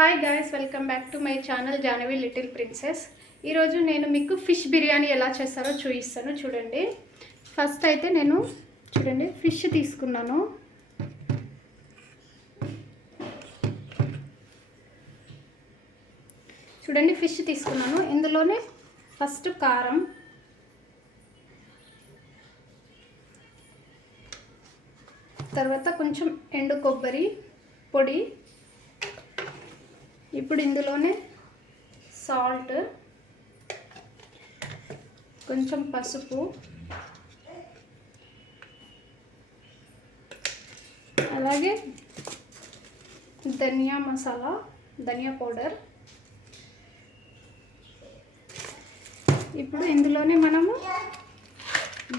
Hi guys, welcome back to my channel Janavi little princess. ఈరోజు నేను మీకు ఫిష్ బిర్యానీ ఎలా చేస్తారో చూపిస్తాను. చూడండి, ఫస్ట్ అయితే నేను చూడండి ఫిష్ తీసుకున్నాను. చూడండి ఫిష్ తీసుకున్నాను. ఇందులోనే ఫస్ట్ కారం, తర్వాత కొంచెం ఎండు కొబ్బరి పొడి, ఇప్పుడు ఇందులోనే సాల్ట్, కొంచెం పసుపు, అలాగే ధనియా మసాలా, ధనియా పౌడర్. ఇప్పుడు ఇందులోనే మనము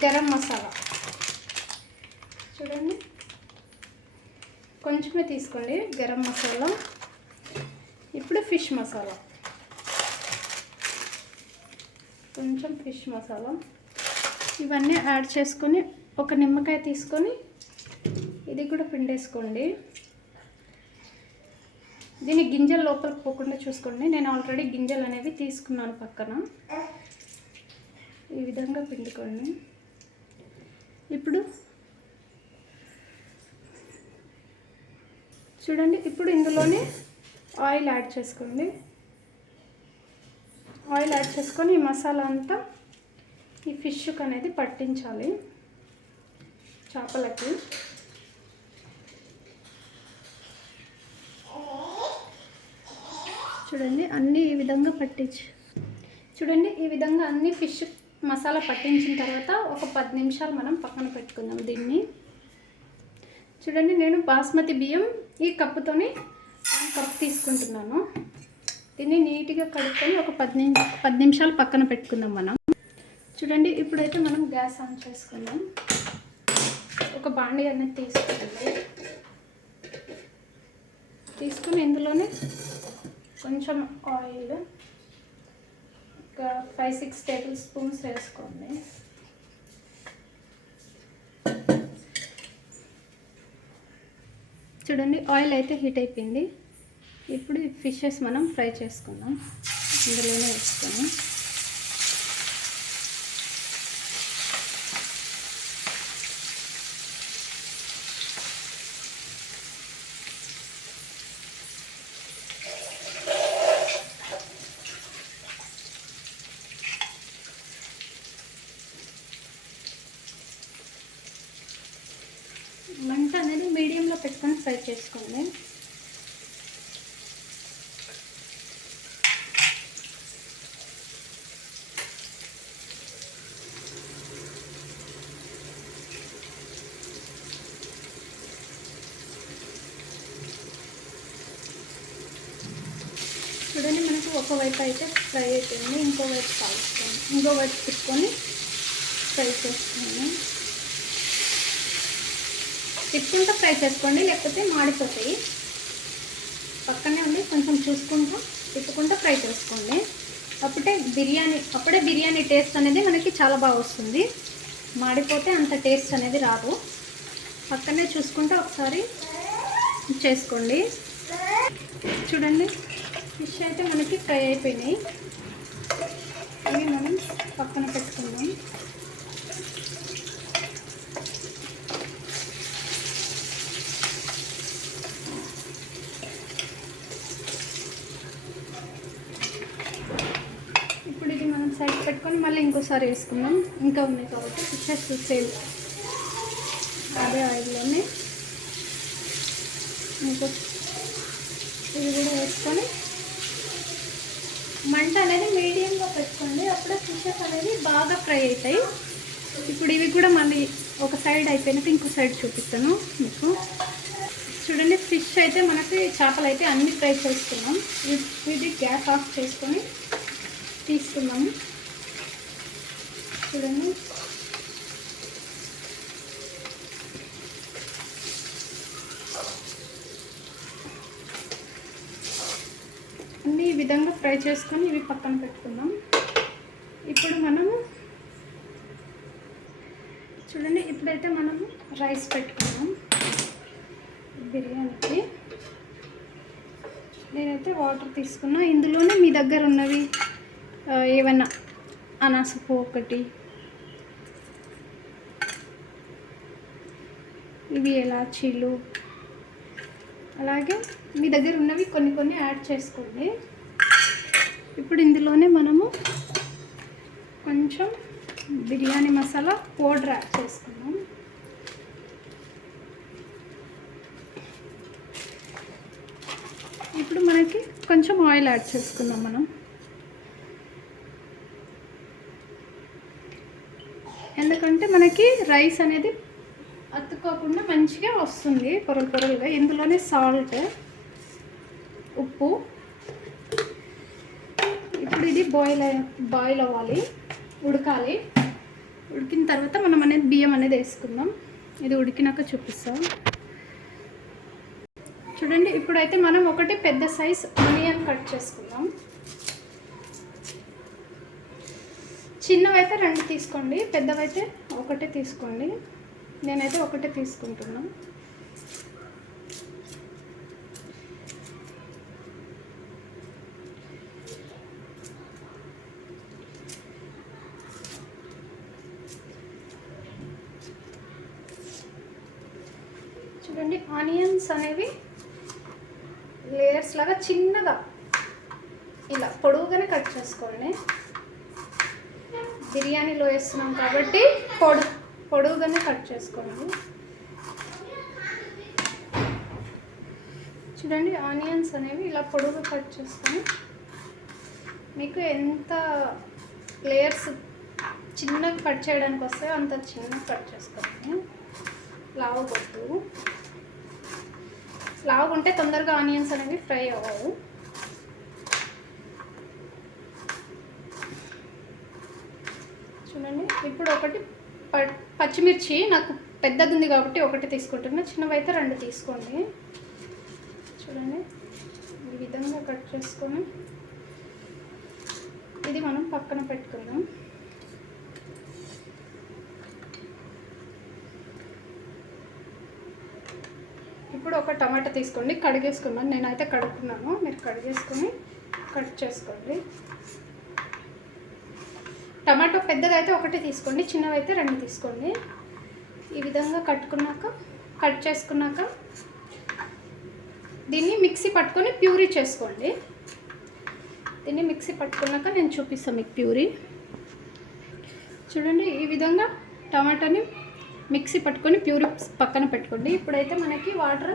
గరం మసాలా చూడండి కొంచెమే తీసుకోండి గరం మసాలా. ఇప్పుడు ఫిష్ మసాలా, కొంచెం ఫిష్ మసాలా. ఇవన్నీ యాడ్ చేసుకొని ఒక నిమ్మకాయ తీసుకొని ఇది కూడా పిండేసుకోండి. దీని గింజలు లోపలికి పోకుండా చూసుకోండి. నేను ఆల్రెడీ గింజలు అనేవి తీసుకున్నాను పక్కన. ఈ విధంగా పిండుకోండి. ఇప్పుడు చూడండి, ఇప్పుడు ఇందులోనే ఆయిల్ యాడ్ చేసుకోండి. ఆయిల్ యాడ్ చేసుకొని ఈ మసాలా అంతా ఈ ఫిష్కి అనేది పట్టించాలి, చేపలకి. చూడండి అన్నీ ఈ విధంగా చూడండి ఈ విధంగా అన్ని ఫిష్ మసాలా పట్టించిన తర్వాత ఒక 10 నిమిషాలు మనం పక్కన పెట్టుకుందాం దీన్ని. చూడండి, నేను బాస్మతి బియ్యం ఈ కప్పుతోని 1 కప్ తీసుకుంటున్నాను. దీన్ని నీట్గా కడుక్కొని ఒక 10 నిమిషాలు పక్కన పెట్టుకుందాం మనం. చూడండి, ఇప్పుడైతే మనం గ్యాస్ ఆన్ చేసుకుందాం. ఒక బాండి అనేది తీసుకుని ఇందులోనే కొంచెం ఆయిల్, ఒక 5-6 టేబుల్ స్పూన్స్ వేసుకోండి. చూడండి ఆయిల్ అయితే హీట్ అయిపోయింది. ఇప్పుడు ఈ ఫిషెస్ మనం ఫ్రై చేసుకుందాం. ఇందులోనే వేసుకొని మంట అనేది మీడియంలో పెట్టుకొని ఫ్రై చేసుకోండి. చూడండి, మనకు ఒకవైపు అయితే ఫ్రై అయిపోయింది, ఇంకో వైపు కాల్చుకోండి. ఇంకో వైపు తిప్పుకొని ఫ్రై చేసుకోండి. తిప్పుకుంటూ ఫ్రై చేసుకోండి, లేకపోతే మాడిపోతాయి. పక్కనే ఉండి కొంచెం చూసుకుంటూ తిప్పుకుంటూ ఫ్రై చేసుకోండి. అప్పుడే బిర్యానీ టేస్ట్ అనేది మనకి చాలా బాగా వస్తుంది. మాడిపోతే అంత టేస్ట్ అనేది రాదు. పక్కనే చూసుకుంటూ ఒకసారి చేసుకోండి. చూడండి, ఫిష్ అయితే మనకి ఫ్రై అయిపోయినాయి. ఇవి మనం పక్కన పెట్టుకుందాం. ఇప్పుడు ఇది మనం సైడ్ పెట్టుకొని మళ్ళీ ఇంకోసారి వేసుకుందాం. ఇంకా ఉన్నాయి కాబట్టి ఫిషెస్ సేమ్ అదే ఆయిల్లోనే ఇంకో ఇది కూడా వేసుకొని మంట అనేది మీడియంగా పెట్టుకోండి. అప్పుడే ఫిషెస్ అనేది బాగా ఫ్రై అవుతాయి. ఇప్పుడు ఇవి కూడా మళ్ళీ ఒక సైడ్ అయిపోయినాక ఇంకో సైడ్ చూపిస్తాను మీకు. చూడండి, ఫిష్ అయితే మనకి చేపలు అయితే అన్నీ ఫ్రై చేసుకున్నాం. ఇది గ్యాస్ ఆఫ్ చేసుకొని తీసుకున్నాము. చూడండి, అన్నీ ఈ విధంగా ఫ్రై చేసుకొని ఇవి పక్కన పెట్టుకుందాం. ఇప్పుడు మనము చూడండి, ఇప్పుడైతే మనము రైస్ పెట్టుకున్నాం బిర్యానీకి. నేనైతే వాటర్ తీసుకున్నా. ఇందులోనే మీ దగ్గర ఉన్నవి ఏమన్నా అనాసపు ఒకటి, ఇవి ఎలాచీలు, అలాగే మీ దగ్గర ఉన్నవి కొన్ని కొన్ని యాడ్ చేసుకోండి. ఇప్పుడు ఇందులోనే మనము కొంచెం బిర్యానీ మసాలా పౌడర్ యాడ్ చేసుకున్నాం. ఇప్పుడు మనకి కొంచెం ఆయిల్ యాడ్ చేసుకుందాం మనం. ఎందుకంటే మనకి రైస్ అనేది అతుక్కోకుండా మంచిగా వస్తుంది పొరలు పొరలుగా. ఇందులోనే సాల్ట్, ఉప్పు. ఇప్పుడు ఇది బాయిల్ అవ్వాలి, ఉడకాలి. ఉడికిన తర్వాత మనం అనేది బియ్యం అనేది వేసుకుందాం. ఇది ఉడికినాక చూపిస్తాం. చూడండి, ఇప్పుడైతే మనం ఒకటి పెద్ద సైజ్ ఆనియన్ కట్ చేసుకుందాం. చిన్నవైతే 2 తీసుకోండి, పెద్దవైతే ఒకటే తీసుకోండి. నేనైతే ఒకటే తీసుకుంటున్నాను. చూడండి, ఆనియన్స్ అనేవి లేయర్స్ లాగా చిన్నగా ఇలా పొడవుగానే కట్ చేసుకోండి. బిర్యానీలో వేస్తున్నాం కాబట్టి పొడవుగానే కట్ చేసుకోండి. చూడండి, ఆనియన్స్ అనేవి ఇలా పొడవుగా కట్ చేసుకొని మీకు ఎంత లేయర్స్ చిన్నగా కట్ చేయడానికి వస్తాయో అంత చిన్నగా కట్ చేసుకోండి. లావుగొద్దు, లావుగుంటే తొందరగా ఆనియన్స్ అనేవి ఫ్రై అవ్వవు. చూడండి, ఇప్పుడు ఒకటి పచ్చిమిర్చి నాకు పెద్దది ఉంది కాబట్టి ఒకటి తీసుకుంటున్నా. చిన్నవైతే 2 తీసుకోండి. చూడండి, ఈ విధంగా కట్ చేసుకొని ఇది మనం పక్కన పెట్టుకుందాం. ఇప్పుడు ఒక టమాటా తీసుకోండి, కడిగేసుకున్నాను. నేనైతే కడుక్కున్నాను, మీరు కడిగేసుకొని కట్ చేసుకోండి. టమాటో పెద్దదైతే ఒకటి తీసుకోండి, చిన్నవైతే 2 తీసుకోండి. ఈ విధంగా కట్ చేసుకున్నాక దీన్ని మిక్సీ పట్టుకొని ప్యూరీ చేసుకోండి. దీన్ని మిక్సీ పట్టుకున్నాక నేను చూపిస్తాను మీకు ప్యూరీ. చూడండి, ఈ విధంగా టమాటాని మిక్సీ పట్టుకొని ప్యూరీ పక్కన పెట్టుకోండి. ఇప్పుడైతే మనకి వాటర్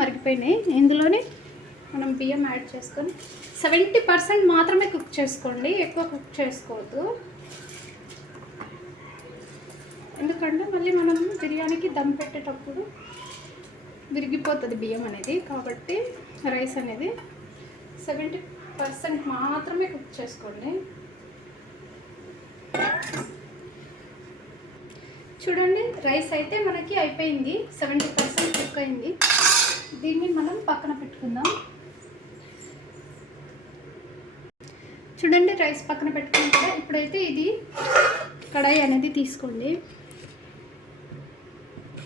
మరిగిపోయినాయి. ఇందులోనే మనం బియ్యం యాడ్ చేసుకొని 70% మాత్రమే కుక్ చేసుకోండి, ఎక్కువ కుక్ చేసుకోవద్దు. ఎందుకంటే మళ్ళీ మనం బిర్యానీకి దమ్ పెట్టేటప్పుడు విరిగిపోతుంది బియ్యం అనేది. కాబట్టి రైస్ అనేది 70% మాత్రమే కుక్ చేసుకోండి. చూడండి, రైస్ అయితే మనకి అయిపోయింది, 70% కుక్ అయింది. దీన్ని మనం పక్కన పెట్టుకుందాం. చూడండి, రైస్ పక్కన పెట్టుకున్నాం కదా. ఇప్పుడైతే ఇది కడాయి అనేది తీసుకోండి,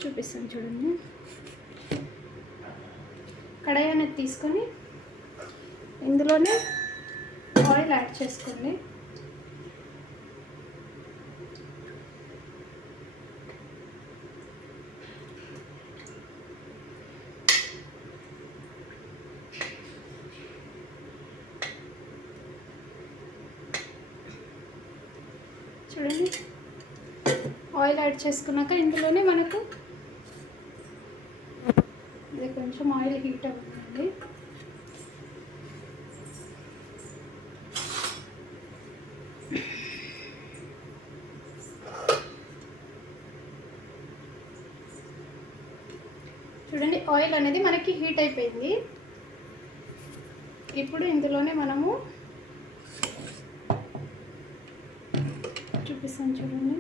చూపిస్తాను. చూడండి, కడాయి అనేది తీసుకొని ఇందులోనే ఆయిల్ యాడ్ చేసుకోండి. చూడండి, ఆయిల్ యాడ్ చేసుకున్నాక ఇందులోనే మనకు ఇది కొంచెం ఆయిల్ హీట్ అవ్వండి. చూడండి, ఆయిల్ అనేది మనకి హీట్ అయిపోయింది. ఇప్పుడు ఇందులోనే మనము చూపిస్తాను. చూడండి,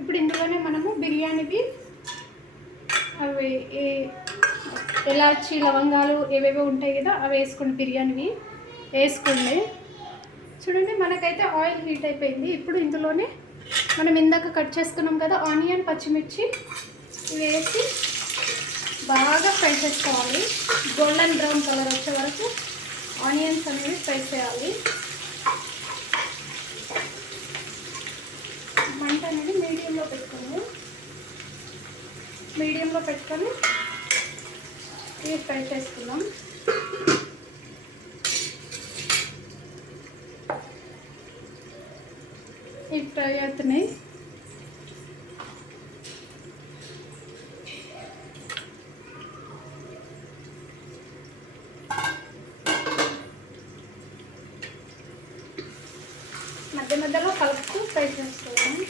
ఇప్పుడు ఇందులోనే మనము బిర్యానీవి అవి ఎలాచి లవంగాలు ఏవేవో ఉంటాయి కదా, అవి వేసుకోండి. బిర్యానీవి వేసుకోండి. చూడండి, మనకైతే ఆయిల్ హీట్ అయిపోయింది. ఇప్పుడు ఇందులోనే మనం ఇందాక కట్ చేసుకున్నాం కదా ఆనియన్, పచ్చిమిర్చి, ఇవి వేసి బాగా ఫ్రై చేసుకోవాలి. గోల్డెన్ బ్రౌన్ కలర్ వచ్చే వరకు ఆనియన్స్ అనేవి ఫ్రై చేయాలి. మంట అనేది మీడియంలో పెట్టుకొని ఇవి ఫ్రై చేసుకుందాం. ఇవి ఫ్రై అవుతున్నాయి. మధ్య మధ్యలో కలుపుతూ ఫ్రై చేసుకోవాలి.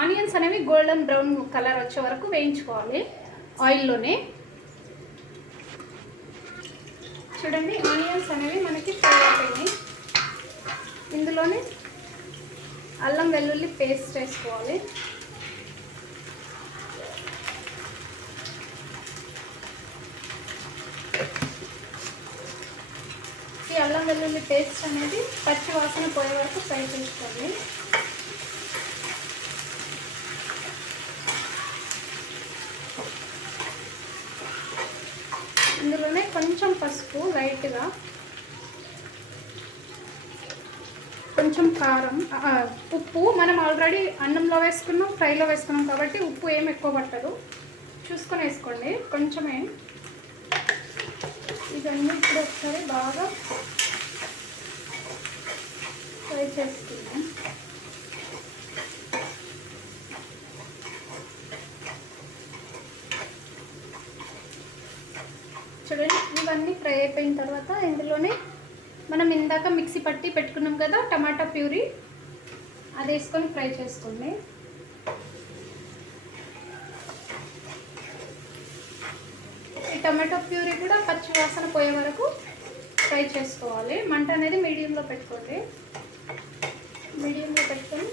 ఆనియన్స్ అనేవి గోల్డెన్ బ్రౌన్ కలర్ వచ్చే వరకు వేయించుకోవాలి ఆయిల్లోనే. చూడండి, ఆనియన్స్ అనేవి మనకి ఫ్రై అయిపోయినాయి. ఇందులోనే అల్లం వెల్లుల్లి పేస్ట్ వేసుకోవాలి. ఈ అల్లం వెల్లుల్లి పేస్ట్ అనేది పచ్చి వాసన పోయే వరకు ఫ్రై చేసుకోవాలి. ఇందులోనే కొంచెం పసుపు, లైట్గా కొంచెం కారం, ఉప్పు మనం ఆల్రెడీ అన్నంలో వేసుకున్నాం, ఫ్రైలో వేసుకున్నాం కాబట్టి ఉప్పు ఏం ఎక్కువ పట్టదు, చూసుకొని వేసుకోండి కొంచెమే. ఇవన్నీ ఇప్పుడు ఒకసారి బాగా ఫ్రై చేసుకుందాం. చూడండి, ఇవన్నీ ఫ్రై అయిపోయిన తర్వాత ఇందులోనే మనం ఇందాక మిక్సీ పట్టి పెట్టుకున్నాం కదా టమాటా ప్యూరీ, అది వేసుకొని ఫ్రై చేసుకోండి. ఈ టమాటో ప్యూరీ కూడా పచ్చి వాసన పోయే వరకు ఫ్రై చేసుకోవాలి. మంట అనేది మీడియంలో పెట్టుకోండి. మీడియంలో పెట్టుకొని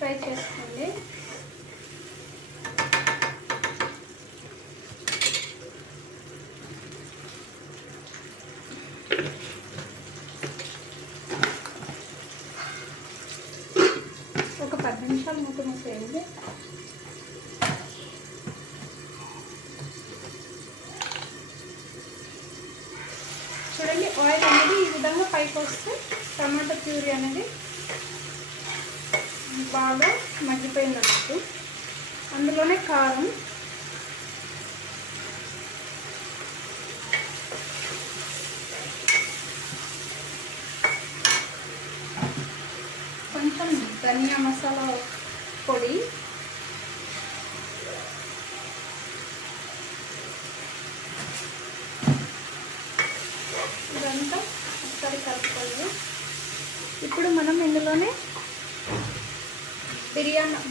ఫ్రై చేసుకోండి. ఒక 10 నిమిషాలు మూసేయండి. చూడండి, ఆయిల్ అనేది ఈ విధంగా పైకి వస్తే టమాటా ప్యూరీ అనేది బాగా మగ్గిపోయింది అన్నట్టు. అందులోనే కారం, కొంచెం ధనియా మసాలా పొడి, ఇదంతా ఒకసారి కలుపుకోండి. ఇప్పుడు మనం ఇందులోనే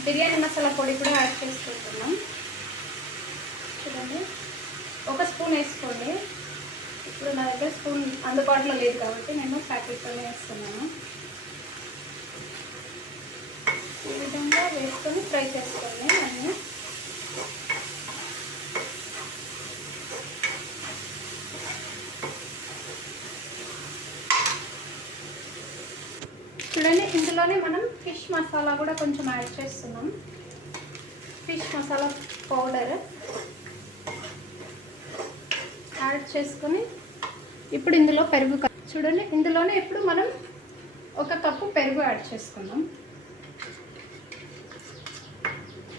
బిర్యానీ మసాలా పొడి కూడా యాడ్ చేసుకుంటున్నాం. చూడండి, 1 స్పూన్ వేసుకోండి. ఇప్పుడు నా దగ్గర స్పూన్ అందుబాటులో లేదు కాబట్టి నేను ప్యాకెట్తోనే వేస్తున్నాను. ఈ విధంగా వేసుకొని ఫ్రై చేసుకోండి అన్నీ. చూడండి, ఇందులోనే మనం ఫిష్ మసాలా కూడా కొంచెం యాడ్ చేస్తున్నాం. ఫిష్ మసాలా పౌడర్ యాడ్ చేసుకొని ఇప్పుడు ఇందులో పెరుగు, చూడండి ఇందులోనే ఇప్పుడు మనం 1 కప్పు పెరుగు యాడ్ చేసుకుందాం.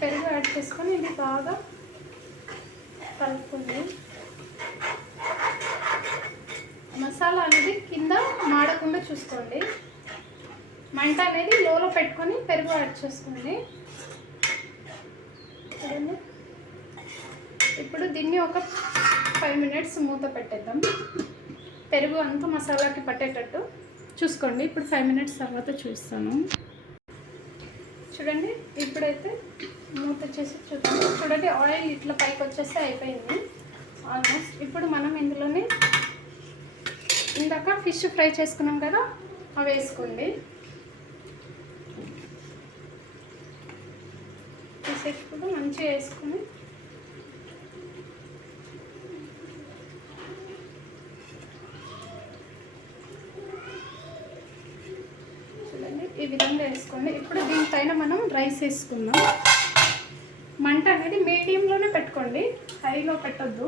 పెరుగు యాడ్ చేసుకొని ఇది బాగా కలుపుకుంది. మసాలా అనేది కింద మాడకుండా చూసుకోండి. మంట అనేది లోలో పెట్టుకొని పెరుగు యాడ్ చేసుకోండి. చూడండి, ఈ ఇప్పుడు దీన్ని ఒక 5 మినిట్స్ మూత పెట్టేద్దాం. పెరుగు అంతా మసాలాకి పట్టేటట్టు చూసుకోండి. ఇప్పుడు 5 మినిట్స్ తర్వాత చూస్తాను. చూడండి, ఇప్పుడైతే మూత చేసి చూద్దాం. చూడండి, ఆయిల్ ఇట్లా పైకి వచ్చేస్తే అయిపోయింది ఆల్మోస్ట్. ఇప్పుడు మనం ఇందులోనే ఇందాక ఫిష్ ఫ్రై చేసుకున్నాం కదా, అవి వేసుకోండి. వేసేటప్పుడు మంచిగా వేసుకొని చూడండి, ఈ విధంగా వేసుకోండి. ఇప్పుడు దీనిపైన మనం రైస్ వేసుకుందాం. మంట అనేది మీడియంలోనే పెట్టుకోండి, హైలో పెట్టొద్దు.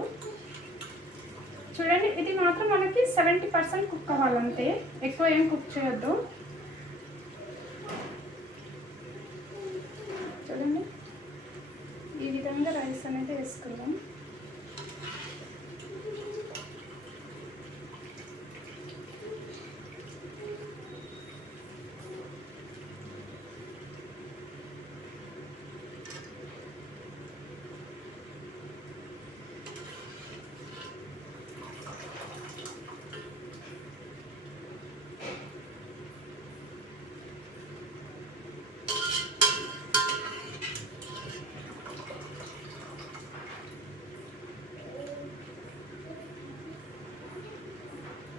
చూడండి, ఇది మాత్రం మనకి 70% కుక్ అవ్వాలంతే, ఎక్కువ ఏం కుక్ చేయొద్దు. చూడండి, ఈ విధంగా రైస్ అనేది వేసుకుందాం.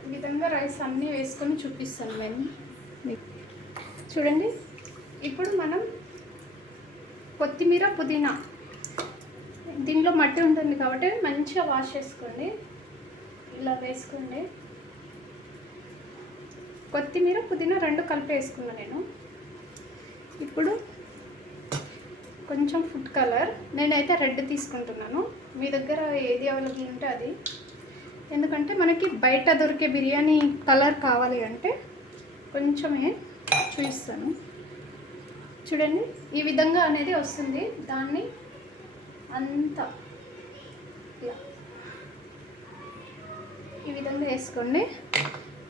ఈ విధంగా రైస్ అన్నీ వేసుకొని చూపిస్తాను నేను. చూడండి, ఇప్పుడు మనం కొత్తిమీర, పుదీనా, దీనిలో మట్టి ఉంటుంది కాబట్టి మంచిగా వాష్ చేసుకోండి. ఇలా వేసుకోండి. కొత్తిమీర, పుదీనా 2 కలిపి వేసుకున్నాను నేను. ఇప్పుడు కొంచెం ఫుడ్ కలర్, నేనైతే రెడ్ తీసుకుంటున్నాను. మీ దగ్గర ఏది అవైలబుల్ ఉంటే అది. ఎందుకంటే మనకి బయట దొరికే బిర్యానీ కలర్ కావాలి అంటే కొంచెమే చూపిస్తాను. చూడండి, ఈ విధంగా అనేది వస్తుంది. దాన్ని అంతా ఇలా ఈ విధంగా వేసుకోండి.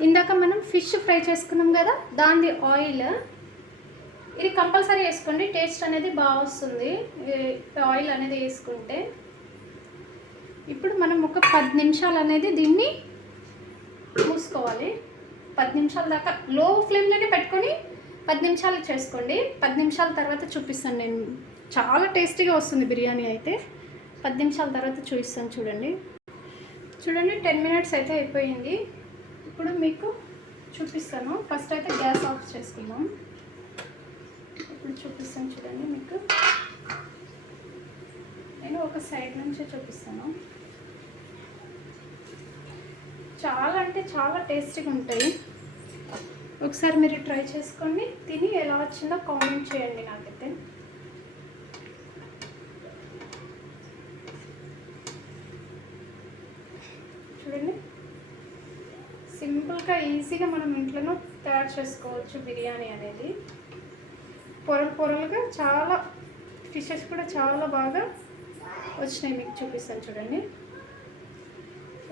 ఇందాక మనం ఫిష్ ఫ్రై చేసుకున్నాం కదా, దాని ఆయిల్ ఇది కంపల్సరీ వేసుకోండి. టేస్ట్ అనేది బాగా వస్తుంది ఆయిల్ అనేది వేసుకుంటే. ఇప్పుడు మనం ఒక 10 నిమిషాలు అనేది దీన్ని మూసుకోవాలి. 10 నిమిషాల దాకా లో ఫ్లేమ్లోనే పెట్టుకొని 10 నిమిషాలు చేసుకోండి. 10 నిమిషాల తర్వాత చూపిస్తాను నేను. చాలా టేస్టీగా వస్తుంది బిర్యానీ అయితే. 10 నిమిషాల తర్వాత చూపిస్తాను. చూడండి 10 మినిట్స్ అయితే అయిపోయింది. ఇప్పుడు మీకు చూపిస్తాను. ఫస్ట్ అయితే గ్యాస్ ఆఫ్ చేసుకుందాం. ఇప్పుడు చూపిస్తాను చూడండి మీకు. నేను ఒక సైడ్ నుంచే చూపిస్తాను. చాలా అంటే చాలా టేస్టీగా ఉంటాయి. ఒకసారి మీరు ట్రై చేసుకొని తిని ఎలా వచ్చిందో కామెంట్ చేయండి నాకైతే. చూడండి, సింపుల్గా ఈజీగా మనం ఇంట్లోనూ తయారు చేసుకోవచ్చు బిర్యానీ అనేది. పొరలుగా చాలా ఫిషెస్ కూడా చాలా బాగా వచ్చినాయి. మీకు చూపిస్తాను చూడండి.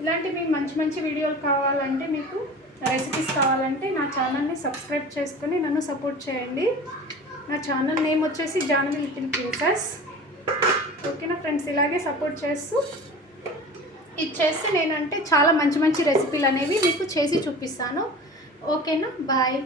ఇలాంటివి మంచి మంచి వీడియోలు కావాలంటే, మీకు రెసిపీస్ కావాలంటే నా ఛానల్ని సబ్స్క్రైబ్ చేసుకొని నన్ను సపోర్ట్ చేయండి. నా ఛానల్ నేమ్ వచ్చేసి జాన్వి లిటిల్ ప్రిన్సెస్. ఓకేనా ఫ్రెండ్స్, ఇలాగే సపోర్ట్ చేస్తూ ఇది చేస్తే నేనంటే చాలా మంచి మంచి రెసిపీలు అనేవి మీకు చేసి చూపిస్తాను. ఓకేనా, బాయ్.